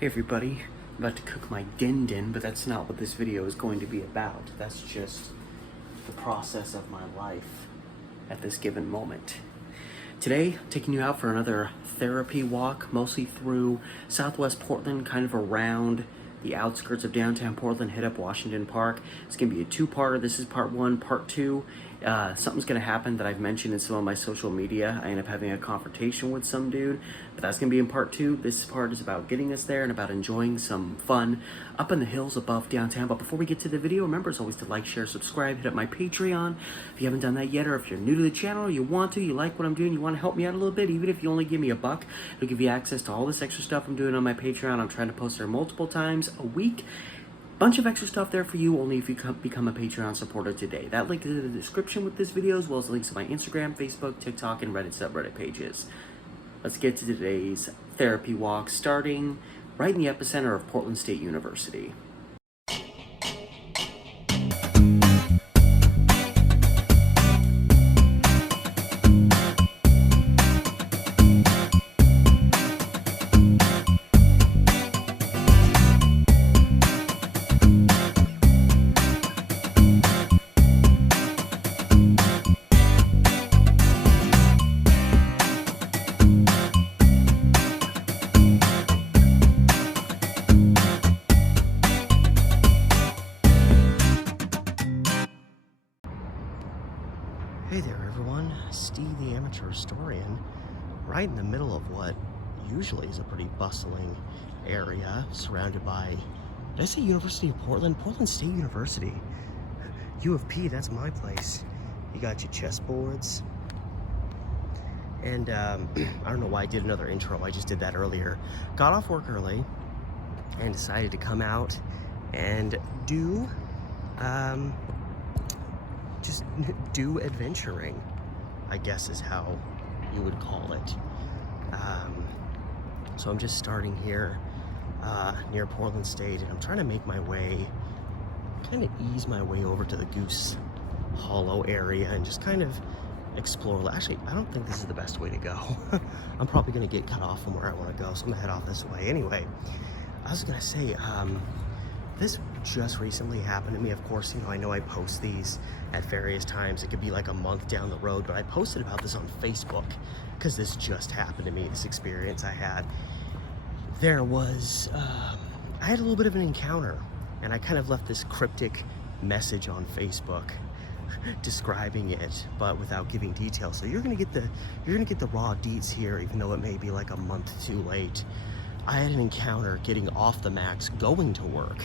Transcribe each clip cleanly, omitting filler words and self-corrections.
Hey everybody, I'm about to cook my din, but that's not what this video is going to be about. That's just the process of my life at this given moment. Today, taking you out for another therapy walk, mostly through Southwest Portland, kind of around the outskirts of downtown Portland, hit up Washington Park. It's gonna be a two-parter. This is part one. Part two, something's gonna happen that I've mentioned in some of my social media. I end up having a confrontation with some dude, but that's gonna be in part two. This part is about getting us there and about enjoying some fun up in the hills above downtown. But before we get to the video, remember as always to like, share, subscribe, hit up my Patreon if you haven't done that yet, or if you're new to the channel, you want to, you like what I'm doing, you want to help me out a little bit, even if you only give me $1, it'll give you access to all this extra stuff I'm doing on my Patreon. I'm trying to post there multiple times a week. Bunch of extra stuff there for you only if you become a Patreon supporter today. That link is in the description with this video, as well as links to my Instagram, Facebook, TikTok, and Reddit subreddit pages. Let's get to today's therapy walk, starting right in the epicenter of Portland State University. Hey there everyone, Steve the Amateur Historian, right in the middle of what usually is a pretty bustling area, surrounded by, did I say University of Portland? Portland State University. U of P, that's my place. You got your chessboards. And I don't know why I did another intro, I just did that earlier. Got off work early and decided to come out and just do adventuring, I guess is how you would call it. So I'm just starting here near Portland State, and I'm trying to make my way, kind of ease my way over to the Goose Hollow area and just kind of explore. Actually, I don't think this is the best way to go. I'm probably gonna get cut off from where I want to go, so I'm gonna head off this way. Anyway, I was gonna say, this just recently happened to me. Of course, you know, I know I post these at various times. It could be like a month down the road, but I posted about this on Facebook because this just happened to me, this experience I had. There was, I had a little bit of an encounter, and I kind of left this cryptic message on Facebook describing it, but without giving details. So you're gonna get the raw deets here, even though it may be like a month too late. I had an encounter getting off the max, going to work.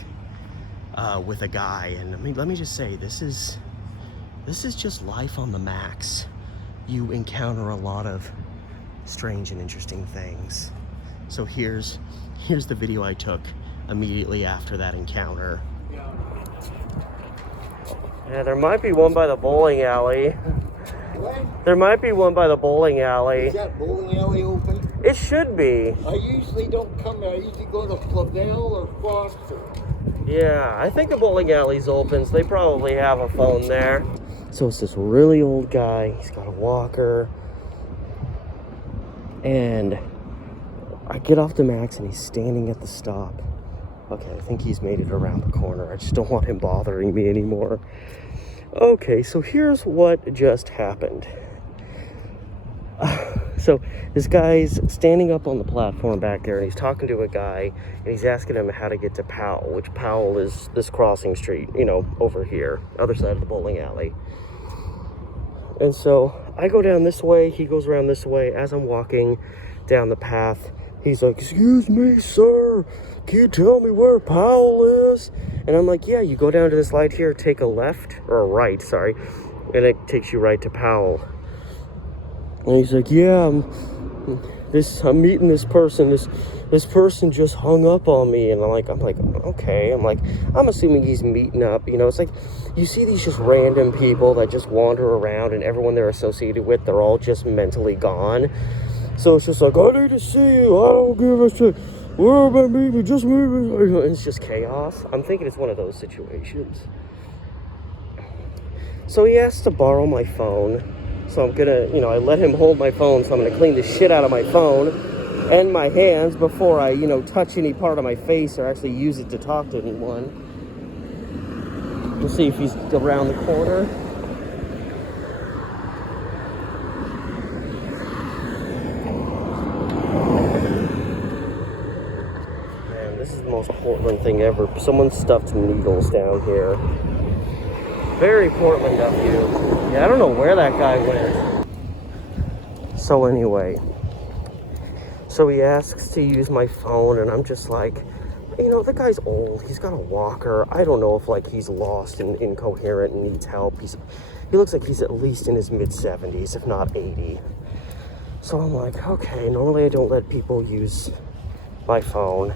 With a guy, and I mean, let me just say, this is just life on the max. You encounter a lot of strange and interesting things. So here's the video I took immediately after that encounter. Yeah, there might be one by the bowling alley. What? There might be one by the bowling alley. Is that bowling alley open? It should be. I usually don't come there. I usually go to Flavel or Foster. Yeah, I think the bowling alley's open, so they probably have a phone there. So it's this really old guy. He's got a walker. And I get off the max and he's standing at the stop. Okay, I think he's made it around the corner. I just don't want him bothering me anymore. Okay, so here's what just happened. So this guy's standing up on the platform back there, and he's talking to a guy, and he's asking him how to get to Powell, which Powell is this crossing street, you know, over here, other side of the bowling alley. And so I go down this way, he goes around this way. As I'm walking down the path, he's like, "Excuse me, sir, can you tell me where Powell is?" And I'm like, "Yeah, you go down to this light here, take a left, or a right, sorry, and it takes you right to Powell." And he's like, "Yeah, I'm meeting this person. This person just hung up on me." And I'm like, okay. I'm assuming he's meeting up. You know, it's like you see these just random people that just wander around, and everyone they're associated with, they're all just mentally gone. So it's just like, "I need to see you. I don't give a shit. Where am I meeting? Just meet me." It's just chaos. I'm thinking it's one of those situations. So he asked to borrow my phone. So I'm gonna, I let him hold my phone, so I'm gonna clean the shit out of my phone, and my hands before I, you know, touch any part of my face or actually use it to talk to anyone. We'll see if he's around the corner. Man, this is the most Portland thing ever. Someone stuffed needles down here. Very Portland of you. Yeah, I don't know where that guy went. So anyway, so he asks to use my phone, and I'm just like, you know, the guy's old. He's got a walker. I don't know if, like, he's lost and incoherent and needs help. He looks like he's at least in his mid-70s, if not 80. So I'm like, okay, normally I don't let people use my phone.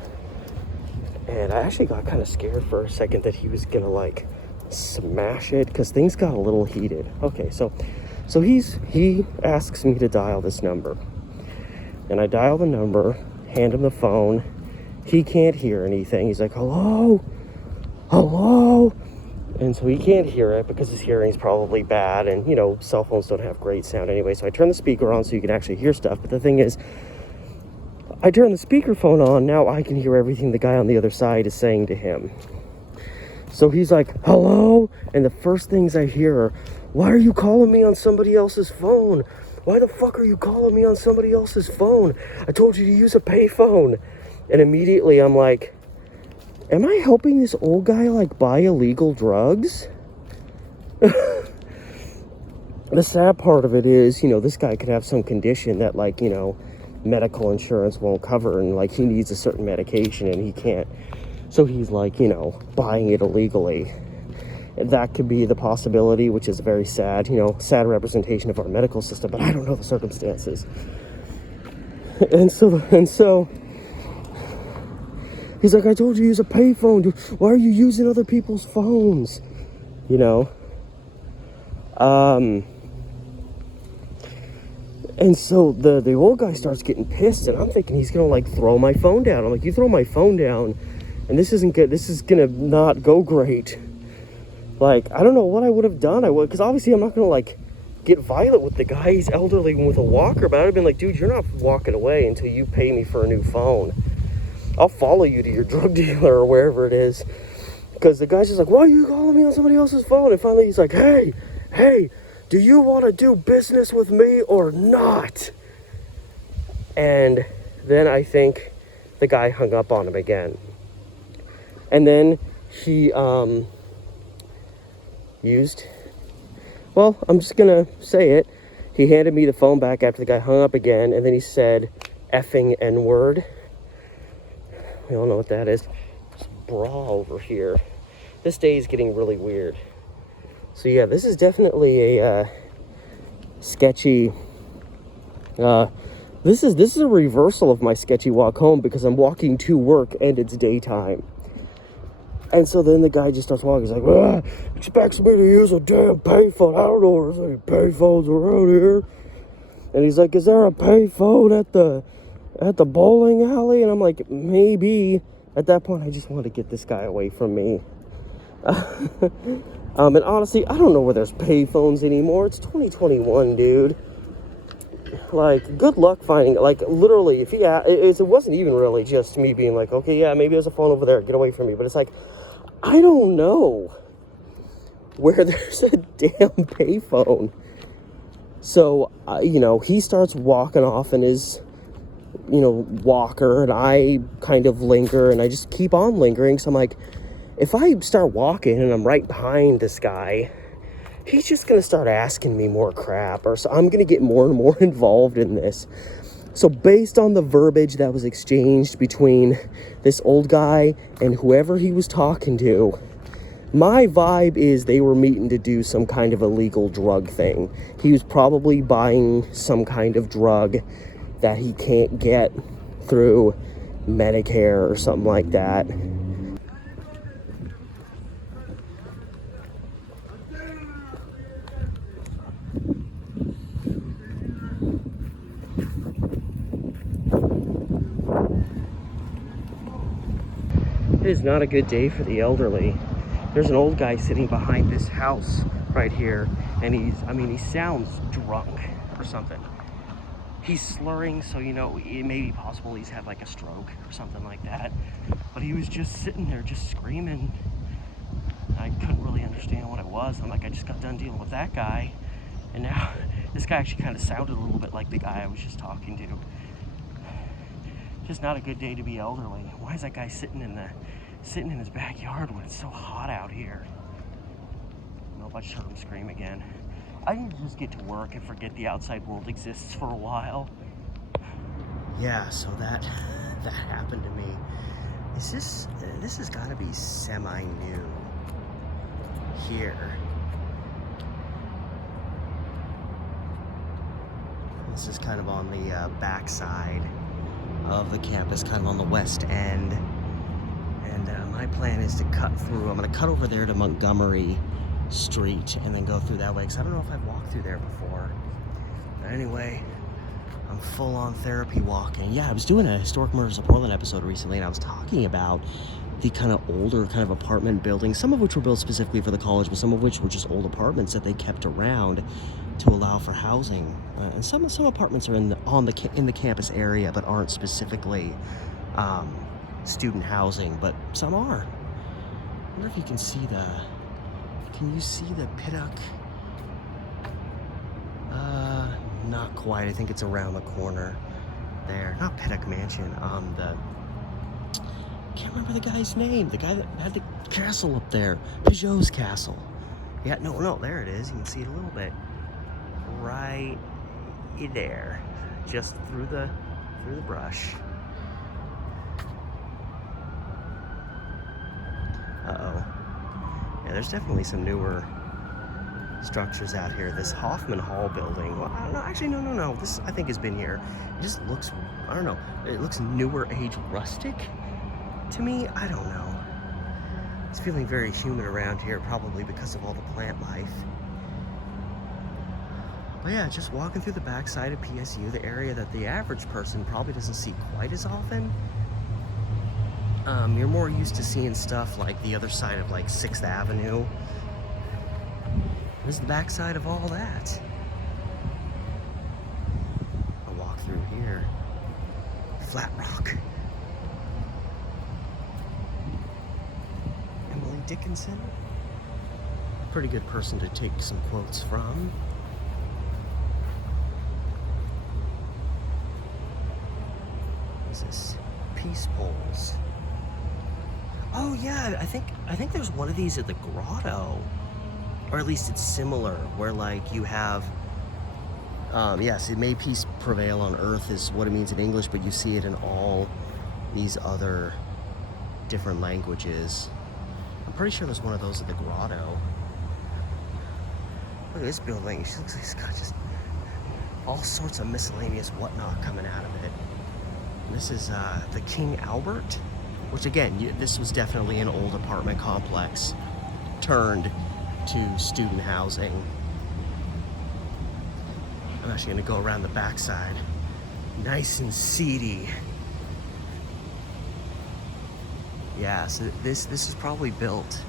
And I actually got kind of scared for a second that he was gonna, like, smash it, because things got a little heated. Okay, so he asks me to dial this number, and I dial the number, hand him the phone. He can't hear anything. He's like, hello, and so he can't hear it because his hearing's probably bad, and, you know, cell phones don't have great sound anyway. So I turn the speaker on so you can actually hear stuff. But the thing is, I turn the speakerphone on, now I can hear everything the guy on the other side is saying to him. So he's like, hello? And the first things I hear are, why are you calling me on somebody else's phone? Why the fuck are you calling me on somebody else's phone? I told you to use a payphone. And immediately I'm like, am I helping this old guy, like, buy illegal drugs? The sad part of it is, you know, this guy could have some condition that, like, you know, medical insurance won't cover, and, like, he needs a certain medication and he can't. So he's, like, you know, buying it illegally. And that could be the possibility, which is very sad, you know, sad representation of our medical system, but I don't know the circumstances. And so he's like, I told you to use a payphone, dude. Why are you using other people's phones? You know? And so the old guy starts getting pissed, and I'm thinking he's gonna, like, throw my phone down. I'm like, you throw my phone down, and this isn't good. This is gonna not go great. Like, I don't know what I would have done. Because obviously I'm not gonna, like, get violent with the guy. He's elderly with a walker, but I'd have been like, dude, you're not walking away until you pay me for a new phone. I'll follow you to your drug dealer or wherever it is. Because the guy's just like, why are you calling me on somebody else's phone? And finally he's like, hey, do you want to do business with me or not? And then I think the guy hung up on him again. And then he I'm just gonna say it. He handed me the phone back after the guy hung up again, and then he said, effing N-word. We all know what that is. There's a bra over here. This day is getting really weird. So yeah, this is definitely a sketchy. This is a reversal of my sketchy walk home, because I'm walking to work and it's daytime. And so then the guy just starts walking. He's like, expects me to use a damn payphone. I don't know if there's any payphones around here. And he's like, is there a payphone at the bowling alley? And I'm like, maybe. At that point, I just wanted to get this guy away from me. And honestly, I don't know where there's payphones anymore. It's 2021, dude. Like, good luck finding it. Like, literally, if it wasn't even really just me being like, okay, yeah, maybe there's a phone over there, get away from me. But it's like, I don't know where there's a damn payphone. So, you know, he starts walking off in his, you know, walker, and I kind of linger, and I just keep on lingering. So I'm like, if I start walking and I'm right behind this guy, he's just going to start asking me more crap, or so I'm going to get more and more involved in this. So based on the verbiage that was exchanged between this old guy and whoever he was talking to, my vibe is they were meeting to do some kind of illegal drug thing. He was probably buying some kind of drug that he can't get through Medicare or something like that. It is not a good day for the elderly. There's an old guy sitting behind this house right here, and he sounds drunk or something. he's slurring, so you know it may be possible he's had like a stroke or something like that. But he was just sitting there just screaming. I couldn't really understand what it was. I'm like, I just got done dealing with that guy, and now this guy actually kind of sounded a little bit like the guy I was just talking to. Just not a good day to be elderly. Why is that guy sitting in his backyard when it's so hot out here? Nope, I just heard him scream again. I need to just get to work and forget the outside world exists for a while. Yeah, so that happened to me. This has got to be semi-new here. This is kind of on the back side of the campus, kind of on the west end. And my plan is to cut through. I'm going to cut over there to Montgomery Street and then go through that way, because I don't know if I've walked through there before. But anyway, I'm full on therapy walking. Yeah, I was doing a Historic Murders of Portland episode recently, and I was talking about the kind of older kind of apartment buildings, some of which were built specifically for the college, but some of which were just old apartments that they kept around to allow for housing. And some apartments are in the campus area, but aren't specifically student housing, but some are. I wonder if you can see can you see the Piddock? Not quite. I think it's around the corner there. Not Piddock Mansion. Can't remember the guy's name. The guy that had the castle up there. Peugeot's castle. Yeah, no, there it is. You can see it a little bit. Right there. Just through the brush. Uh-oh. Yeah, there's definitely some newer structures out here. This Hoffman Hall building, well, I don't know, actually, no, this I think has been here. It just looks, I don't know, it looks newer age rustic to me. I don't know. It's feeling very humid around here, probably because of all the plant life. But yeah, just walking through the backside of PSU, the area that the average person probably doesn't see quite as often. You're more used to seeing stuff like the other side of like 6th Avenue. This is the backside of all that. I'll walk through here. Flat Rock. Emily Dickinson. Pretty good person to take some quotes from. What is this? Peace poles. Oh yeah, I think there's one of these at the Grotto. Or at least it's similar, where like you have, yes, it may peace prevail on earth is what it means in English, but you see it in all these other different languages. I'm pretty sure there's one of those at the Grotto. Look at this building. It looks like it's got just all sorts of miscellaneous whatnot coming out of it. This is the King Albert, which again, this was definitely an old apartment complex turned to student housing. I'm actually going to go around the backside. Nice and seedy. Yeah, so this is probably built,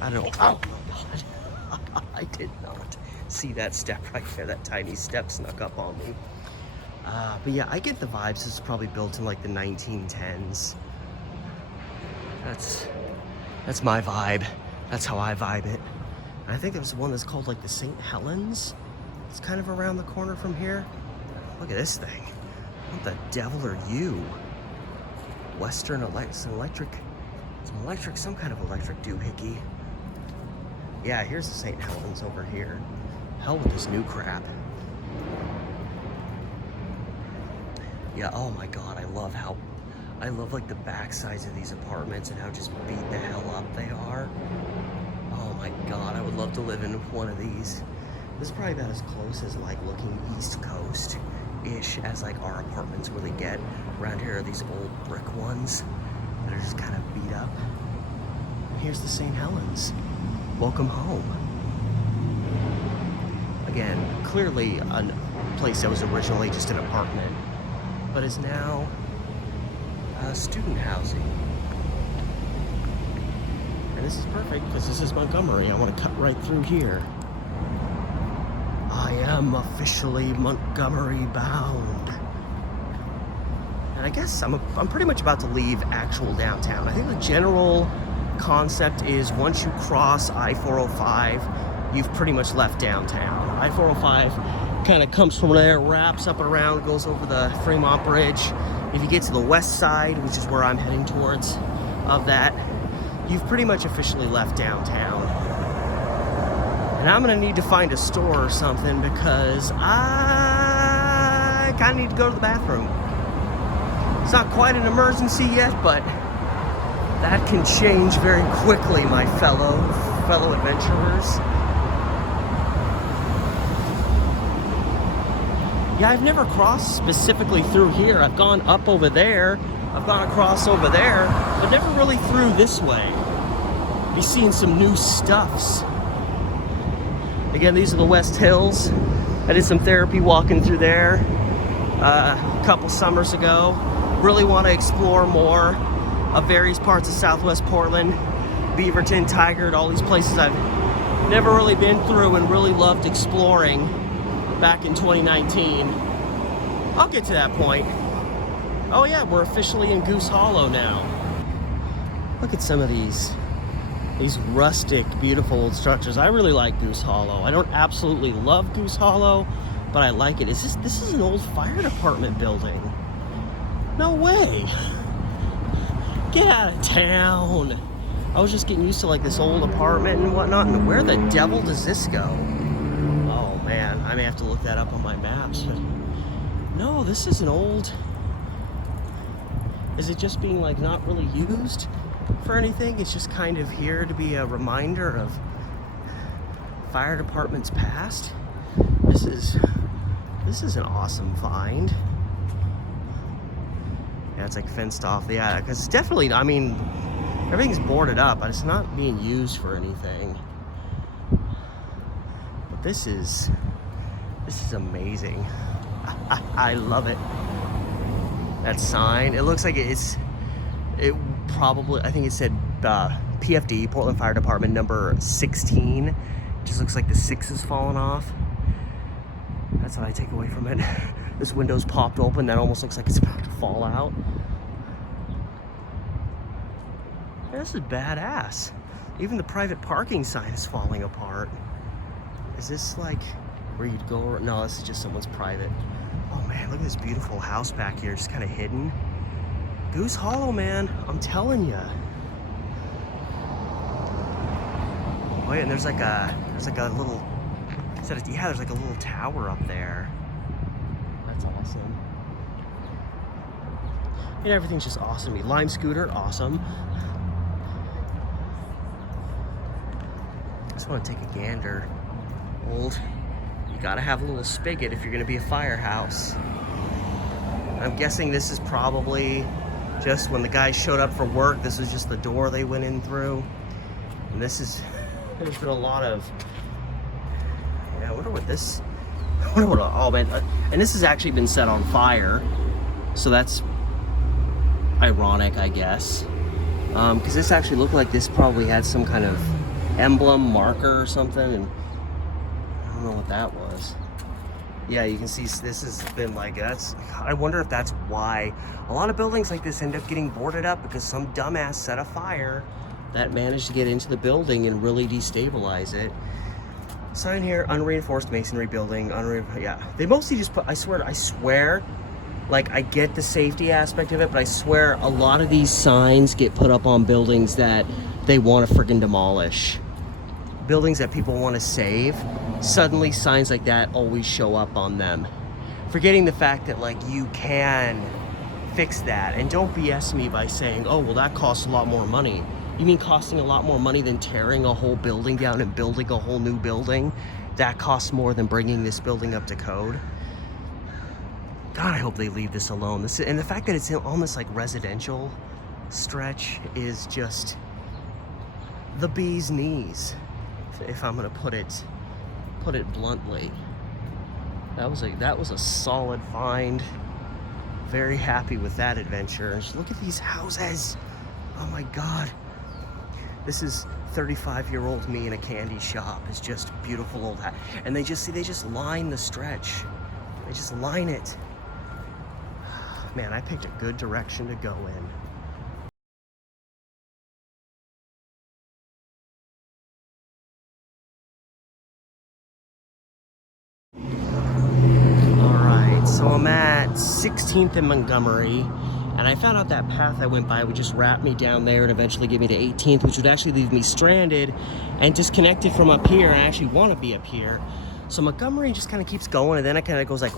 I don't know. Oh my God. I did not see that step right there. That tiny step snuck up on me. But yeah, I get the vibes. This is probably built in like the 1910s. That's my vibe. That's how I vibe it. And I think there was one that's called like the St. Helens. It's kind of around the corner from here. Look at this thing. What the devil are you? Western electric, some kind of electric doohickey. Yeah, here's the St. Helens over here. Hell with this new crap. Yeah, oh my God, I love like the back sides of these apartments and how just beat the hell up they are. Oh my God, I would love to live in one of these. This is probably about as close as like looking East Coast-ish as like our apartments really get. Around here are these old brick ones that are just kind of beat up. And here's the St. Helens. Welcome home. Again, clearly a place that was originally just an apartment, but is now student housing. And this is perfect because this is Montgomery. I want to cut right through here. I am officially Montgomery bound. And I guess I'm pretty much about to leave actual downtown. I think the general concept is once you cross I-405, you've pretty much left downtown. I-405 kind of comes from there, wraps up and around, goes over the Fremont Bridge. If you get to the west side, which is where I'm heading towards, of that, you've pretty much officially left downtown. And I'm gonna need to find a store or something because I kind of need to go to the bathroom. It's not quite an emergency yet, but that can change very quickly, my fellow adventurers. Yeah, I've never crossed specifically through here. I've gone up over there, I've gone across over there, but never really through this way. Be seeing some new stuffs. Again, these are the West Hills. I did some therapy walking through there a couple summers ago. Really want to explore more of various parts of Southwest Portland, Beaverton, Tigard, all these places I've never really been through and really loved exploring back in 2019. I'll get to that point. Oh yeah, we're officially in Goose Hollow now. Look at some of these rustic, beautiful old structures. I really like Goose Hollow. I don't absolutely love Goose Hollow, but I like it. This is an old fire department building. No way. Get out of town. I was just getting used to like this old apartment and whatnot, and where the devil does this go? Oh man, I may have to look that up on my maps, but no, this is an old... Is it just being like not really used for anything? It's just kind of here to be a reminder of fire departments past. This is an awesome find. Yeah, it's like fenced off. Yeah, because it's definitely, I mean, everything's boarded up, but it's not being used for anything. But this is amazing. I love it. That sign, it looks like it probably, I think it said PFD, Portland Fire Department number 16. It just looks like the 6 is falling off. That's what I take away from it. This window's popped open, that almost looks like it's about to fall out. Yeah, this is badass. Even the private parking sign is falling apart. Is this like where you'd go? No, this is just someone's private. Oh man, look at this beautiful house back here, just kind of hidden. Goose Hollow, man, I'm telling you. Oh yeah, and there's like a little, yeah, there's like a little tower up there. That's awesome. And everything's just awesome. Lime scooter, awesome. I just want to take a gander. You gotta have a little spigot if you're gonna be a firehouse. I'm guessing this is probably just when the guys showed up for work, this was just the door they went in through. And there's been a lot of, yeah, I wonder what, oh man, and this has actually been set on fire. So that's ironic, I guess. Because this actually looked like this probably had some kind of emblem marker or something, and I don't know what that was. Yeah, you can see this has been like, I wonder if that's why a lot of buildings like this end up getting boarded up, because some dumbass set a fire that managed to get into the building and really destabilize it. Sign here, unreinforced masonry building, yeah. They mostly just put, I swear, like I get the safety aspect of it, but I swear a lot of these signs get put up on buildings that they want to friggin' demolish. Buildings that people want to save, suddenly signs like that always show up on them. Forgetting the fact that like you can fix that. And don't BS me by saying, oh, well that costs a lot more money. You mean costing a lot more money than tearing a whole building down and building a whole new building? That costs more than bringing this building up to code? God, I hope they leave this alone. And the fact that it's on this like residential stretch is just the bee's knees, if I'm gonna put it bluntly. That was a solid find. Very happy with that adventure. And just look at these houses. Oh my God. This is 35-year-old me in a candy shop. It's just beautiful old house. And they just line the stretch. They just line it. Man, I picked a good direction to go in. So I'm at 16th and Montgomery, and I found out that path I went by would just wrap me down there and eventually get me to 18th, which would actually leave me stranded and disconnected from up here. And I actually want to be up here. So Montgomery just kind of keeps going, and then it kind of goes like,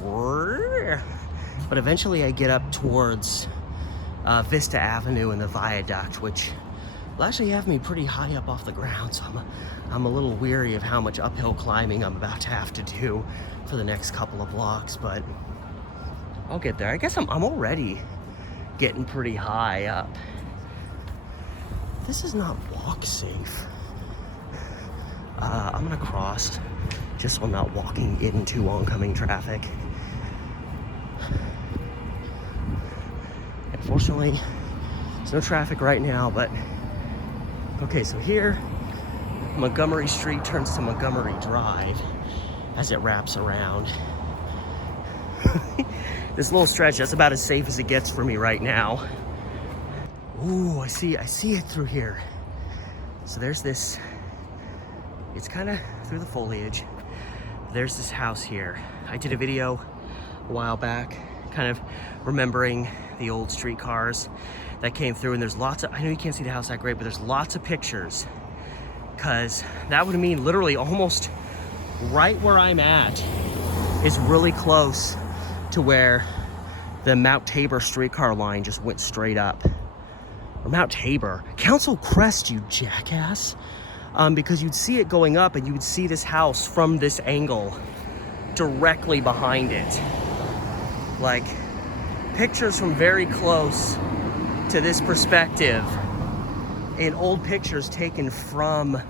but eventually I get up towards Vista Avenue and the viaduct, which will actually have me pretty high up off the ground. So I'm a little weary of how much uphill climbing I'm about to have to do for the next couple of blocks, but I'll get there. I guess I'm already getting pretty high up. This is not walk safe. I'm gonna cross just so I'm not walking into oncoming traffic. Unfortunately, there's no traffic right now, but okay, so here, Montgomery Street turns to Montgomery Drive as it wraps around. This little stretch, that's about as safe as it gets for me right now. Ooh, I see it through here. So there's this, it's kind of through the foliage. There's this house here. I did a video a while back, kind of remembering the old streetcars that came through, and there's lots of, I know you can't see the house that great, but there's lots of pictures, because that would mean literally almost right where I'm at is really close to where the Mount Tabor streetcar line just went straight up. Or Mount Tabor, Council Crest, you jackass. Because you'd see it going up and you would see this house from this angle directly behind it. Like, pictures from very close to this perspective and old pictures taken from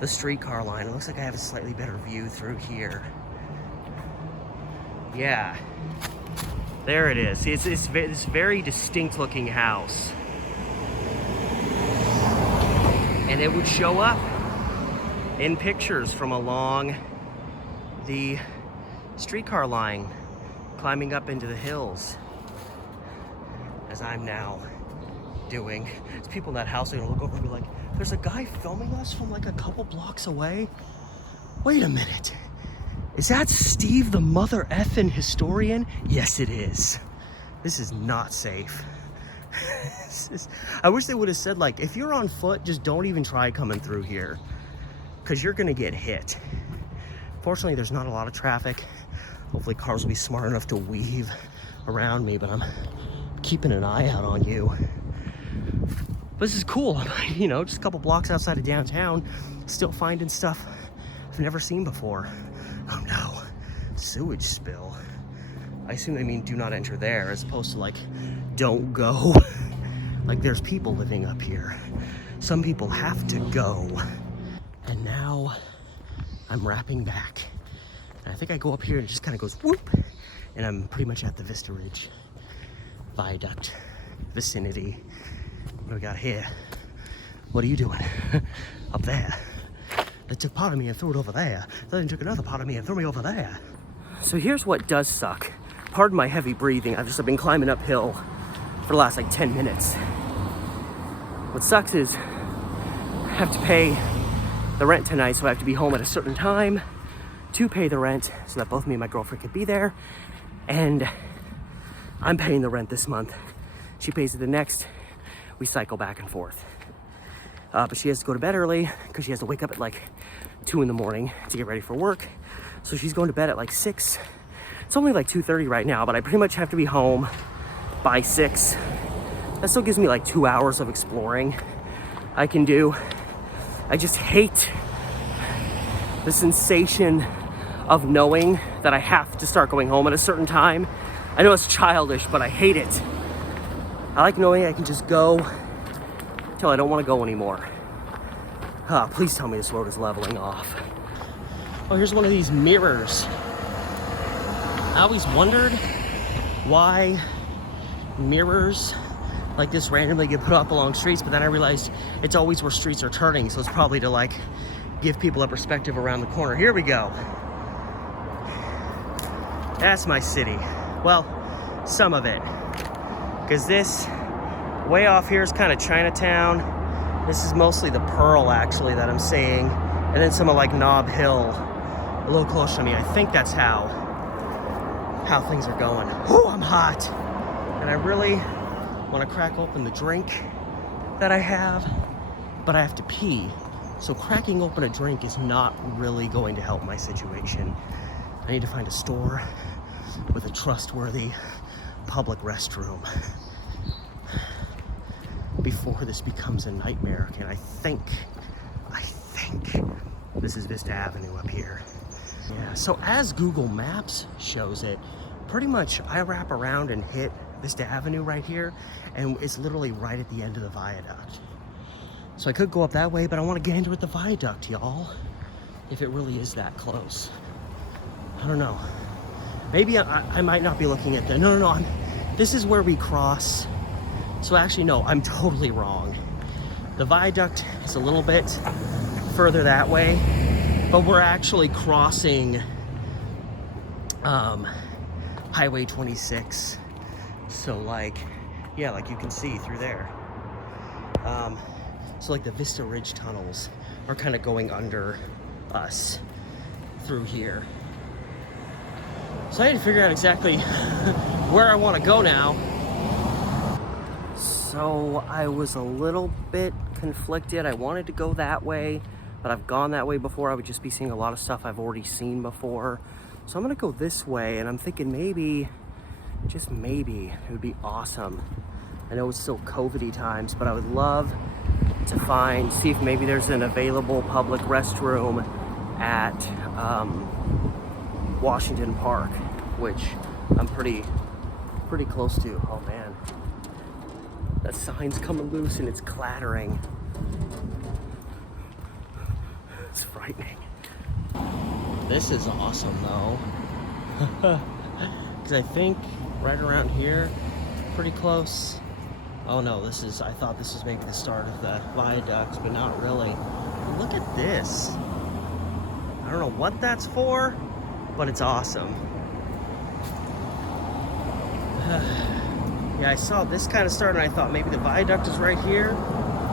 the streetcar line. It looks like I have a slightly better view through here. Yeah, there it is. It's this very distinct looking house. And it would show up in pictures from along the streetcar line, climbing up into the hills, as I'm now doing. There's people in that house are gonna look over and be like, there's a guy filming us from like a couple blocks away? Wait a minute. Is that Steve the mother effing historian? Yes, it is. This is not safe. I wish they would have said, like, if you're on foot, just don't even try coming through here, because you're gonna get hit. Fortunately, there's not a lot of traffic. Hopefully cars will be smart enough to weave around me, but I'm keeping an eye out on you. But this is cool. You know, just a couple blocks outside of downtown, still finding stuff I've never seen before. Oh no, sewage spill. I assume they mean do not enter there, as opposed to like, don't go. Like, there's people living up here. Some people have to go. And now I'm wrapping back. And I think I go up here and it just kind of goes whoop. And I'm pretty much at the Vista Ridge viaduct vicinity. What do we got here? What are you doing? Up there. They took part of me and threw it over there. Then they took another part of me and threw me over there. So here's what does suck. Pardon my heavy breathing. I've been climbing uphill for the last like 10 minutes. What sucks is I have to pay the rent tonight, so I have to be home at a certain time to pay the rent so that both me and my girlfriend can be there. And I'm paying the rent this month. She pays it the next. We cycle back and forth. But she has to go to bed early because she has to wake up at like 2 in the morning to get ready for work. So she's going to bed at like 6. It's only like 2:30 right now, but I pretty much have to be home by 6. That still gives me like 2 hours of exploring I can do. I just hate the sensation of knowing that I have to start going home at a certain time. I know it's childish, but I hate it. I like knowing I can just go till I don't want to go anymore. Please tell me this road is leveling off. Oh, here's one of these mirrors. I always wondered why mirrors like this randomly get put up along streets, but then I realized it's always where streets are turning, so it's probably to like give people a perspective around the corner. Here we go. That's my city. Well, some of it. Because this, way off here is kind of Chinatown. This is mostly the Pearl, actually, that I'm seeing. And then some of like Nob Hill, a little closer to me. I think that's how things are going. Oh, I'm hot. And I really want to crack open the drink that I have, but I have to pee. So cracking open a drink is not really going to help my situation. I need to find a store with a trustworthy public restroom before this becomes a nightmare. And I think this is Vista Avenue up here. Yeah, so as Google Maps shows it, pretty much I wrap around and hit Vista Avenue right here, and it's literally right at the end of the viaduct. So I could go up that way, but I want to gander at the viaduct, y'all. If it really is that close. I don't know. Maybe I might not be looking at the... No. This is where we cross. So actually, no, I'm totally wrong. The viaduct is a little bit further that way, but we're actually crossing Highway 26. So like, yeah, like you can see through there. So like the Vista Ridge tunnels are kind of going under us through here. So I had to figure out exactly where I want to go now. So I was a little bit conflicted. I wanted to go that way, but I've gone that way before. I would just be seeing a lot of stuff I've already seen before. So I'm gonna go this way, and I'm thinking maybe, just maybe, it would be awesome. I know it's still COVID-y times, but I would love to see if maybe there's an available public restroom at Washington Park, which I'm pretty close to. Oh man, that sign's coming loose and it's clattering. It's frightening. This is awesome though. Because I think right around here, pretty close. Oh no, I thought this was maybe the start of the viaducts, but not really. Look at this. I don't know what that's for, but it's awesome. Yeah, I saw this kind of start and I thought maybe the viaduct is right here.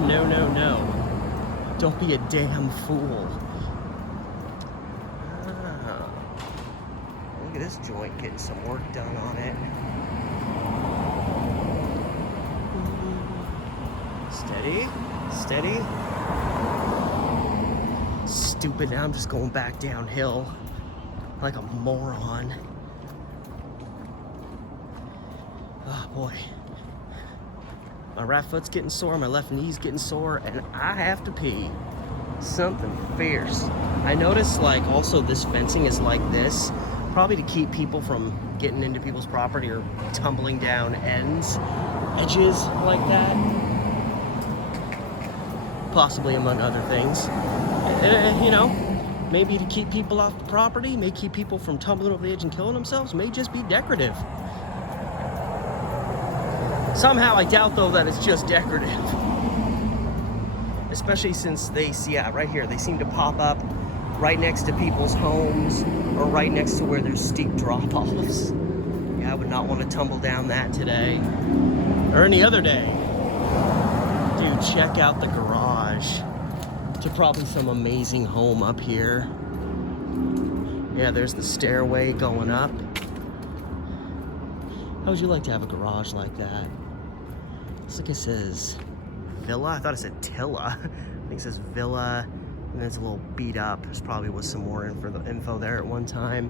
No. Don't be a damn fool. Look at this joint getting some work done on it. Steady. Stupid, now I'm just going back downhill like a moron. Oh boy. My right foot's getting sore, my left knee's getting sore, and I have to pee. Something fierce. I noticed like also this fencing is like this, probably to keep people from getting into people's property or tumbling down edges like that. Possibly among other things. You know, maybe to keep people off the property, may keep people from tumbling over the edge and killing themselves, may just be decorative. Somehow I doubt though that it's just decorative. Especially since right here, they seem to pop up right next to people's homes or right next to where there's steep drop-offs. Yeah, I would not want to tumble down that today or any other day. Dude, check out the garage to probably some amazing home up here. Yeah, there's the stairway going up. How would you like to have a garage like that? Looks like it says Villa. I thought it said Tilla. I think it says Villa, and then it's a little beat up. There's probably was some more info there at one time.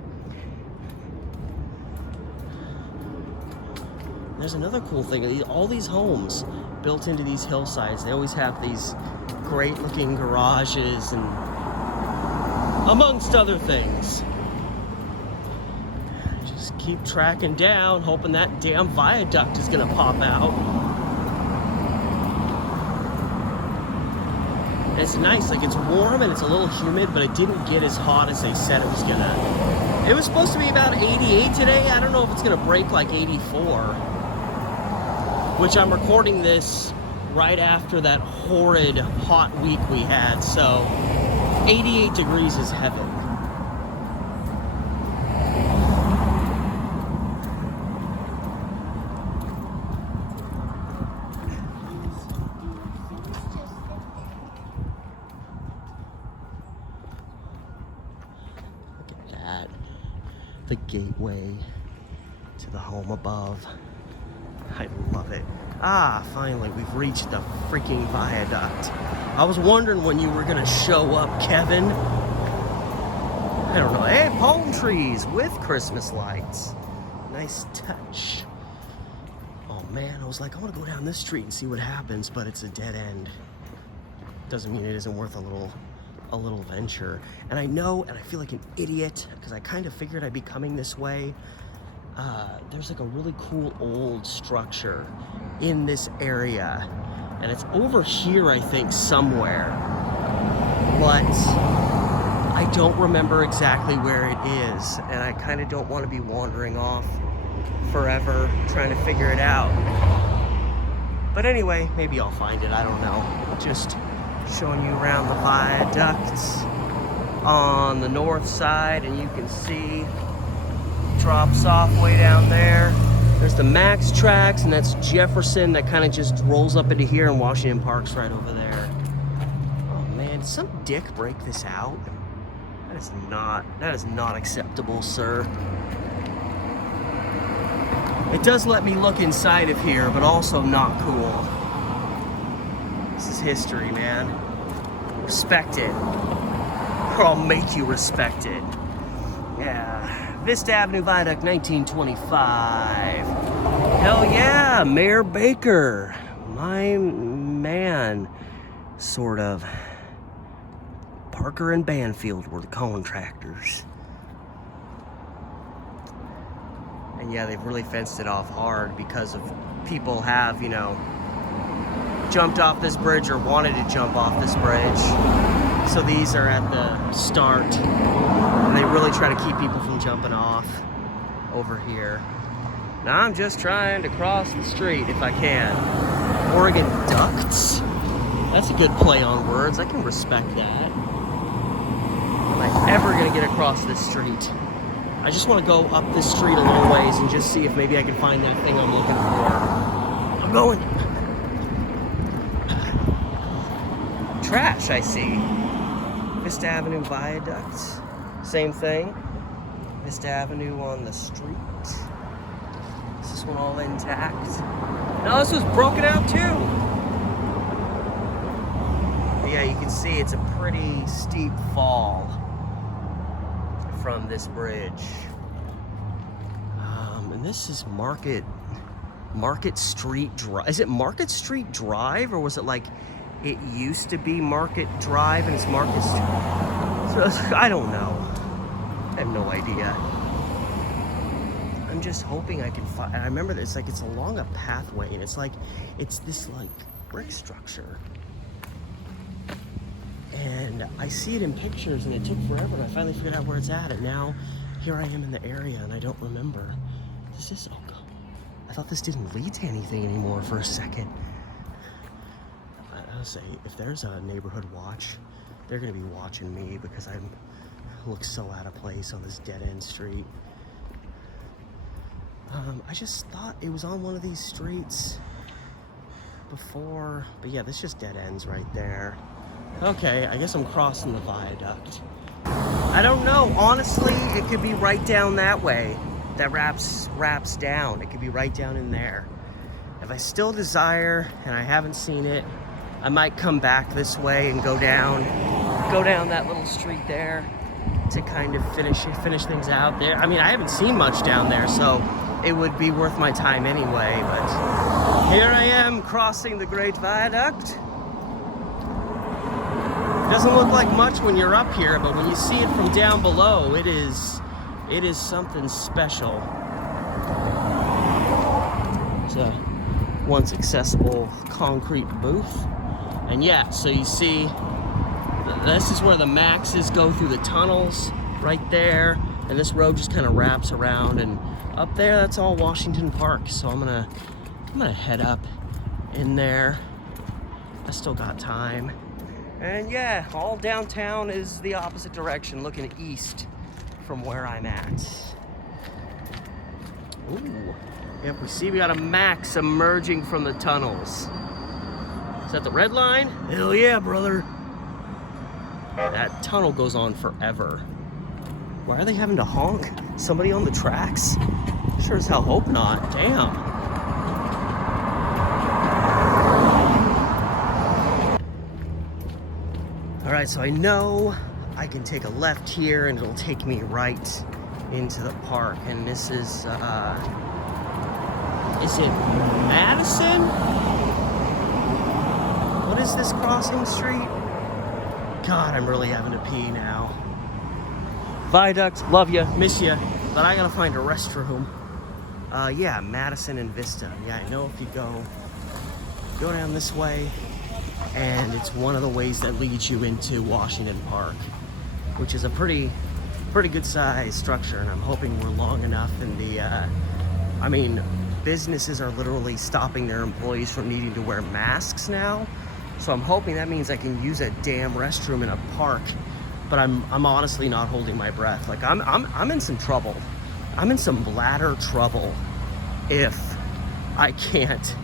There's another cool thing. All these homes built into these hillsides, they always have these great looking garages and amongst other things. Just keep tracking down, hoping that damn viaduct is gonna pop out. And it's nice, like it's warm and it's a little humid, but it didn't get as hot as they said it was gonna. It was supposed to be about 88 today. I don't know if it's gonna break like 84. which I'm recording this right after that horrid hot week we had, so 88 degrees is heaven. Look at that. The gateway to the home above. I love it. Ah, finally, we've reached the freaking viaduct. I was wondering when you were gonna show up, Kevin. I don't know. Hey, palm trees with Christmas lights. Nice touch. Oh man, I was like, I want to go down this street and see what happens, but it's a dead end. Doesn't mean it isn't worth a little venture. And I know, and I feel like an idiot, because I kind of figured I'd be coming this way. There's like a really cool old structure in this area, and it's over here, I think, somewhere, but I don't remember exactly where it is, and I kind of don't want to be wandering off forever trying to figure it out. But anyway, maybe I'll find it, I don't know. Just showing you around the viaducts on the north side, and you can see drops off way down there. There's the Max tracks, and that's Jefferson that kind of just rolls up into here, and Washington Park's right over there. Oh man, did some dick break this out? That is not acceptable, sir. It does let me look inside of here, but also not cool. This is history, man. Respect it, or I'll make you respect it. Yeah. Vista Avenue Viaduct, 1925. Hell yeah, Mayor Baker. My man, sort of. Parker and Banfield were the contractors. And yeah, they've really fenced it off hard because of people have, you know, jumped off this bridge or wanted to jump off this bridge. So these are at the start. And they really try to keep people from jumping off over here. Now I'm just trying to cross the street if I can. Oregon Ducts? That's a good play on words. I can respect that. Am I ever gonna get across this street? I just want to go up this street a little ways and just see if maybe I can find that thing I'm looking for. I'm going. Trash, I see. Vista Avenue Viaduct. Same thing. Vista Avenue on the street. Is this one all intact? No, this was broken out too. But yeah, you can see it's a pretty steep fall from this bridge. And this is Market Street Drive. Is it Market Street Drive, or was it like it used to be Market Drive and it's Market Street? So, I don't know. I have no idea. I'm just hoping I can find. I remember that it's like it's along a pathway, and it's this like brick structure. And I see it in pictures, and it took forever, and I finally figured out where it's at, and now here I am in the area, and I don't remember. This is, oh God. I thought this didn't lead to anything anymore for a second. I'll say, if there's a neighborhood watch, they're gonna be watching me because I look so out of place on this dead-end street. I just thought it was on one of these streets before, but yeah, this just dead ends right there. Okay, I guess I'm crossing the viaduct. I don't know, honestly, it could be right down that way. That wraps down. It could be right down in there. If I still desire and I haven't seen it, I might come back this way and go down that little street there to kind of finish things out there. I mean, I haven't seen much down there, so it would be worth my time anyway, but here I am crossing the Great Viaduct. Doesn't look like much when you're up here, but when you see it from down below, it is something special. It's a once accessible concrete booth. And yeah, so you see, this is where the Maxes go through the tunnels right there. And this road just kind of wraps around, and up there, that's all Washington Park. So I'm gonna I'm gonna head up in there. I still got time. And yeah, all downtown is the opposite direction, looking east from where I'm at. Ooh, yep, we see we got a Max emerging from the tunnels. Is that the red line? Hell yeah, brother. That tunnel goes on forever. Why are they having to honk? Somebody on the tracks? Sure as hell hope not. Damn. All right, so I know I can take a left here and it'll take me right into the park. And this is it Madison? What is this crossing street? God, I'm really having to pee now. Viaduct, love ya, miss ya, but I gotta find a restroom. Yeah, Madison and Vista. Yeah, I know if you go down this way, and it's one of the ways that leads you into Washington Park, which is a pretty good size structure, and I'm hoping we're long enough in the, I mean, businesses are literally stopping their employees from needing to wear masks now. So I'm hoping that means I can use a damn restroom in a park, but I'm honestly not holding my breath. Like I'm in some trouble. I'm in some bladder trouble if I can't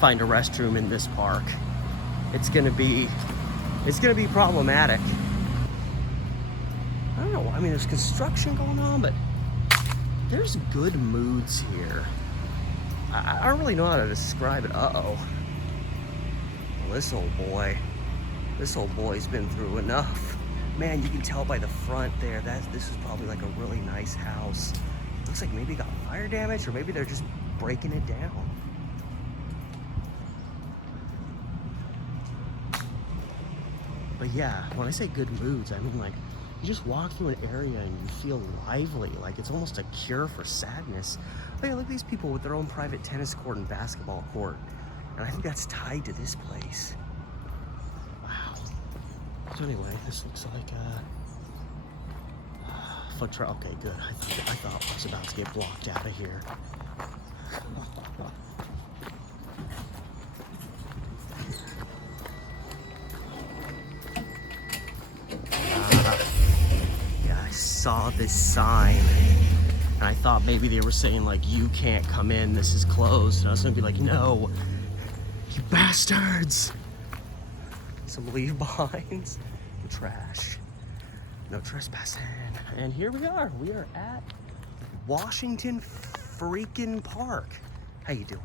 find a restroom in this park. It's gonna be problematic. I don't know. I mean, there's construction going on, but there's good moods here. I don't really know how to describe it. Uh-oh. Well, this old boy's been through enough. Man, you can tell by the front there that this is probably like a really nice house. Looks like maybe it got fire damage, or maybe they're just breaking it down. But yeah, when I say good moods, I mean like you just walk through an area and you feel lively, like it's almost a cure for sadness. Oh yeah, look at these people with their own private tennis court and basketball court. And I think that's tied to this place. Wow. So anyway, this looks like a foot trail. Okay, good. I thought I was about to get blocked out of here. Yeah, I saw this sign. And I thought maybe they were saying like, you can't come in, this is closed. And I was gonna be like, no, you bastards. Some leave behinds, trash. No trespassing. And here we are at Washington freaking Park. How you doing?